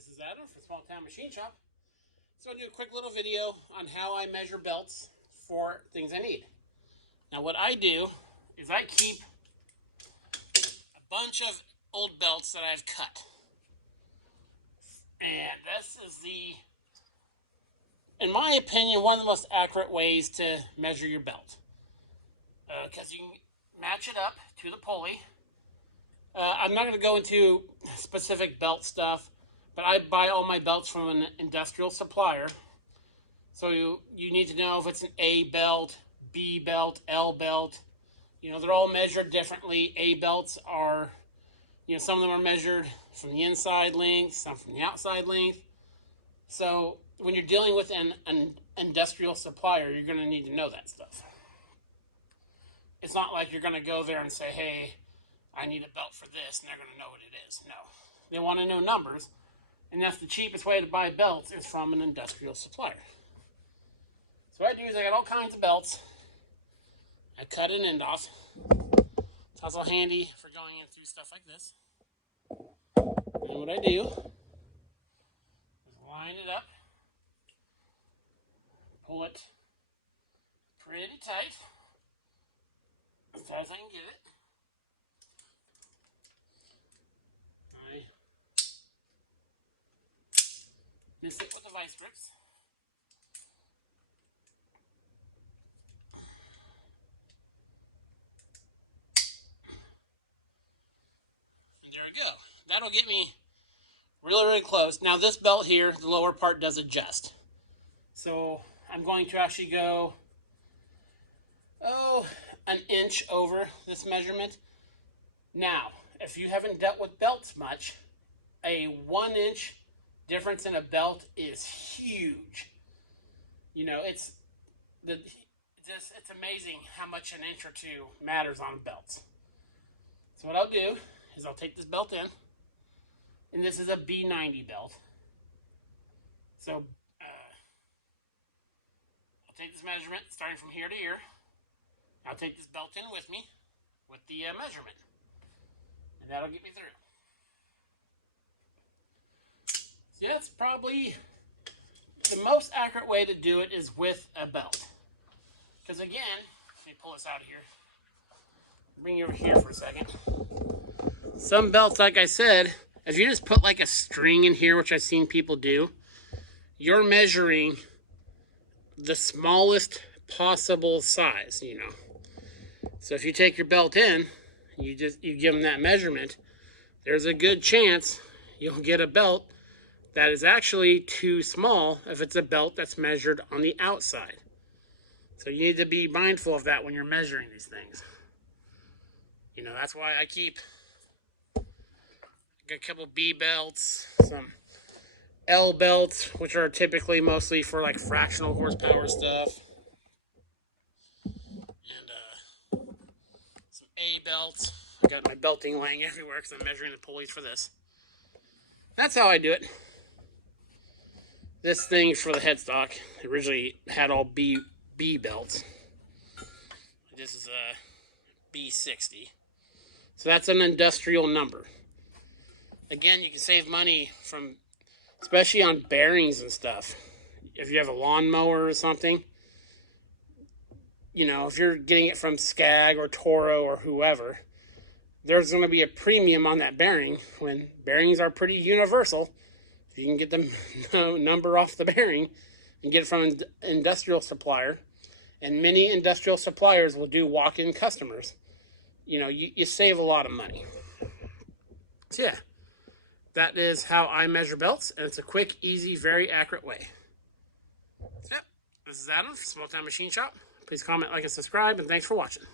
This is Adam from Small Town Machine Shop. So I'll do a quick little video on how I measure belts for things I need. Now what I do is I keep a bunch of old belts that I've cut. And this is in my opinion, one of the most accurate ways to measure your belt. Because you can match it up to the pulley. I'm not going to go into specific belt stuff, but I buy all my belts from an industrial supplier. So you need to know if it's an A belt, B belt, L belt. You know, they're all measured differently. A belts are, some of them are measured from the inside length, some from the outside length. So when you're dealing with an industrial supplier, you're going to need to know that stuff. It's not like you're going to go there and say, hey, I need a belt for this, and they're going to know what it is. No. They want to know numbers, and that's the cheapest way to buy belts is from an industrial supplier. So what I do is I got all kinds of belts. I cut an end off. It's also handy for going in through stuff like this. And what I do is line it up, pull it pretty tight, as tight as I can get it. Miss it with the vice grips. And there we go. That'll get me really, really close. Now this belt here, the lower part does adjust. So I'm going to actually go, an inch over this measurement. Now, if you haven't dealt with belts much, a 1 inch difference in a belt is huge. It's amazing how much an inch or two matters on belts. So what I'll do is I'll take this belt in, and this is a B90 belt. So I'll take this measurement starting from here to here. I'll take this belt in with me with the measurement, and that'll get me through. Yeah, it's probably the most accurate way to do it is with a belt. Because again, let me pull this out of here. Bring you over here for a second. Some belts, like I said, if you just put like a string in here, which I've seen people do, you're measuring the smallest possible size, So if you take your belt in, you give them that measurement, there's a good chance you'll get a belt that is actually too small if it's a belt that's measured on the outside. So you need to be mindful of that when you're measuring these things. That's why I keep a couple B belts, some L belts, which are typically mostly for like fractional horsepower stuff. And some A belts. I got my belting laying everywhere because I'm measuring the pulleys for this. That's how I do it. This thing for the headstock originally had all B belts. This is a B60. So that's an industrial number. Again, you can save money especially on bearings and stuff. If you have a lawnmower or something, if you're getting it from Skag or Toro or whoever, there's going to be a premium on that bearing when bearings are pretty universal. If you can get the number off the bearing and get it from an industrial supplier, and many industrial suppliers will do walk-in customers, you save a lot of money. So yeah, that is how I measure belts, and it's a quick, easy, very accurate way. So yeah, this is Adam from Small Town Machine Shop. Please comment, like, and subscribe, and thanks for watching.